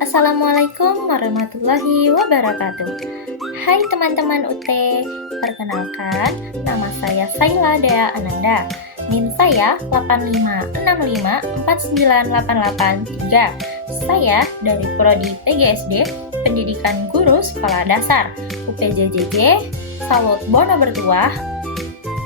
Assalamualaikum warahmatullahi wabarakatuh. Hai teman-teman UT, perkenalkan nama saya Saila Dea Ananda. NIM saya 856549883. Saya dari Prodi PGSD, Pendidikan Guru Sekolah Dasar, UPJJJ, Sawut Bono Bertuah,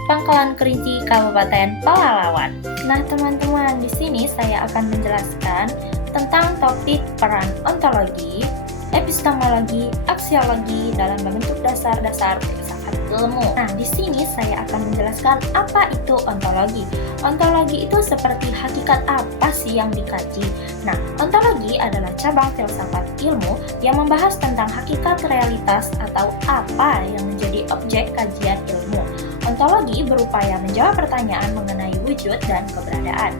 Pangkalan Kerinci, Kabupaten Pelalawan. Nah, teman-teman, di sini saya akan menjelaskan tentang topik peran ontologi, epistemologi, aksiologi dalam membentuk dasar-dasar filsafat ilmu. Nah, di sini saya akan menjelaskan apa itu ontologi. Ontologi itu seperti hakikat apa sih yang dikaji. Nah, ontologi adalah cabang filsafat ilmu yang membahas tentang hakikat realitas atau apa yang menjadi objek kajian ilmu. Ontologi berupaya menjawab pertanyaan mengenai wujud dan keberadaan.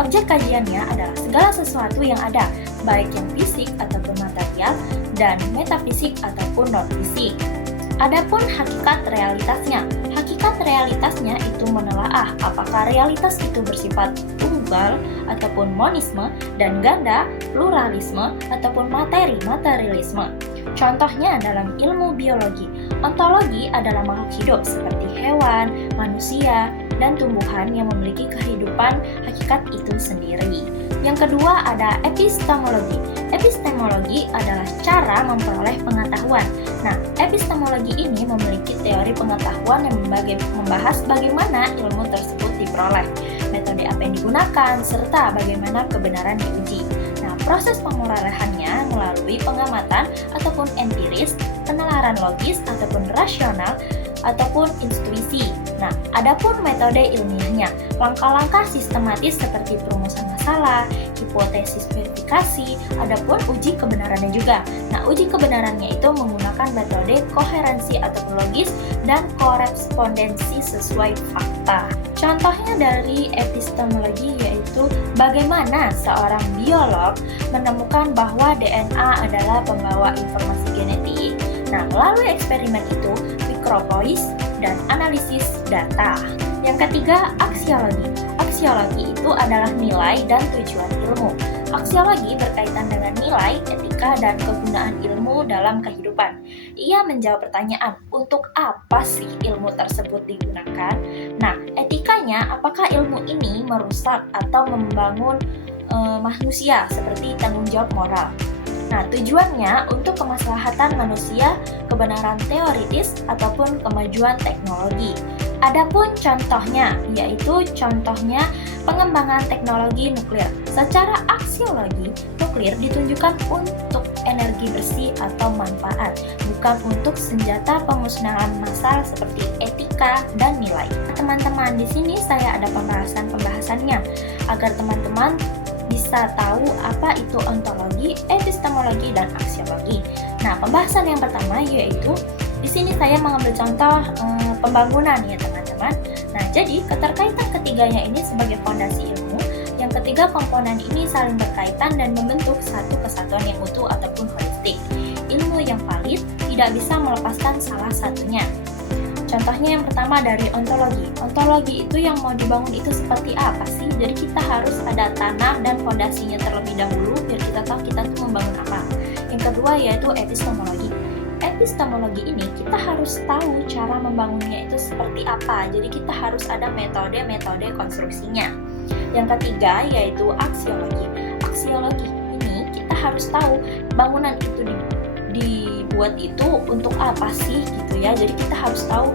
Objek kajiannya adalah segala sesuatu yang ada, baik yang fisik ataupun material, dan metafisik ataupun non-fisik. Adapun hakikat realitasnya. Hakikat realitasnya itu menelaah apakah realitas itu bersifat tunggal ataupun monisme, dan ganda, pluralisme, ataupun materi, materialisme. Contohnya dalam ilmu biologi, ontologi adalah makhluk hidup seperti hewan, manusia, dan tumbuhan yang memiliki kehidupan hakikat itu sendiri. Yang kedua ada epistemologi. Epistemologi adalah cara memperoleh pengetahuan. Nah, epistemologi ini memiliki teori pengetahuan yang membahas bagaimana ilmu tersebut diperoleh, metode apa yang digunakan, serta bagaimana kebenaran diuji. Nah, proses pemerolehannya melalui pengamatan ataupun empiris, penalaran logis ataupun rasional, ataupun intuisi. Nah, adapun metode ilmiahnya, langkah-langkah sistematis seperti perumusan masalah, hipotesis verifikasi, adapun uji kebenarannya juga. Nah, uji kebenarannya itu menggunakan metode koherensi ataupun logis dan korespondensi sesuai fakta. Contohnya dari epistemologi yaitu bagaimana seorang biolog menemukan bahwa DNA adalah pembawa informasi genetik. Nah, melalui eksperimen itu, mikropolis, dan analisis data. Yang ketiga, aksiologi. Aksiologi itu adalah nilai dan tujuan ilmu. Aksiologi berkaitan dengan nilai, etika, dan kegunaan ilmu dalam kehidupan. Ia menjawab pertanyaan, untuk apa sih ilmu tersebut digunakan? Nah, etikanya, apakah ilmu ini merusak atau membangun manusia seperti tanggung jawab moral? Nah, tujuannya untuk kemaslahatan manusia, kebenaran teoritis, ataupun kemajuan teknologi. Adapun contohnya, yaitu contohnya pengembangan teknologi nuklir. Secara aksiologi, nuklir ditunjukkan untuk energi bersih atau manfaat, bukan untuk senjata pemusnahan massal seperti etika dan nilai. Teman-teman, di sini saya ada pembahasannya agar teman-teman bisa tahu apa itu ontologi, epistemologi, dan aksiologi. Nah, pembahasan yang pertama yaitu di sini saya mengambil contoh pembangunan ya teman-teman. Nah, jadi keterkaitan ketiganya ini sebagai fondasi ilmu. Yang ketiga, komponen ini saling berkaitan dan membentuk satu kesatuan yang utuh ataupun holistik. Ilmu yang valid tidak bisa melepaskan salah satunya. Contohnya yang pertama dari ontologi. Ontologi itu yang mau dibangun itu seperti apa sih? Jadi kita harus ada tanah dan fondasinya terlebih dahulu biar kita tahu kita tuh membangun apa. Yang kedua yaitu epistemologi. Epistemologi ini kita harus tahu cara membangunnya itu seperti apa. Jadi kita harus ada metode-metode konstruksinya. Yang ketiga yaitu aksiologi. Aksiologi ini kita harus tahu bangunan itu dibuat itu untuk apa sih gitu ya. Jadi kita harus tahu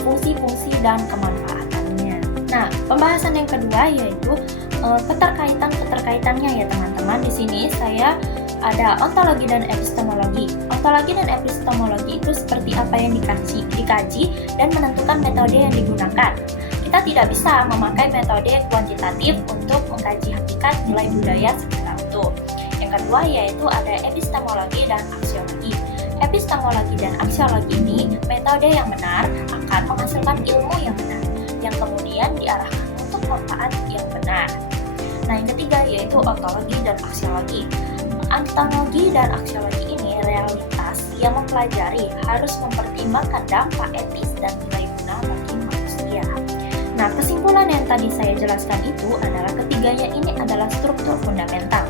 fungsi-fungsi dan kemanfaatannya. Nah, pembahasan yang kedua yaitu keterkaitannya ya teman-teman. Di sini saya ada ontologi dan epistemologi. Ontologi dan epistemologi itu seperti apa yang dikaji dan menentukan metode yang digunakan. Kita tidak bisa memakai metode kuantitatif untuk mengkaji hakikat nilai budaya secara utuh. Yang kedua yaitu ada epistemologi dan aksiologi. Epistemologi dan aksiologi ini metode yang benar akan menghasilkan ilmu yang benar, yang kemudian diarahkan untuk manfaat yang benar. Nah, yang ketiga yaitu ontologi dan aksiologi. Ontologi dan aksiologi ini realitas yang mempelajari harus mempertimbangkan dampak etis dan nilai guna bagi manusia. Nah, kesimpulan yang tadi saya jelaskan itu adalah ketiganya ini adalah struktur fundamental.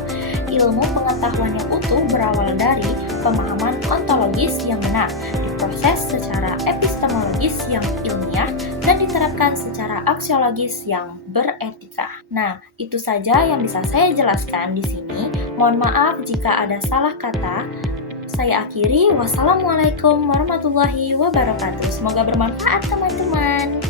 ilmu pengetahuan yang utuh berawal dari pemahaman ontologis yang benar, diproses secara epistemologis yang ilmiah, dan diterapkan secara aksiologis yang beretika. Nah, itu saja yang bisa saya jelaskan di sini. Mohon maaf jika ada salah kata. Saya akhiri, wassalamualaikum warahmatullahi wabarakatuh. Semoga bermanfaat teman-teman.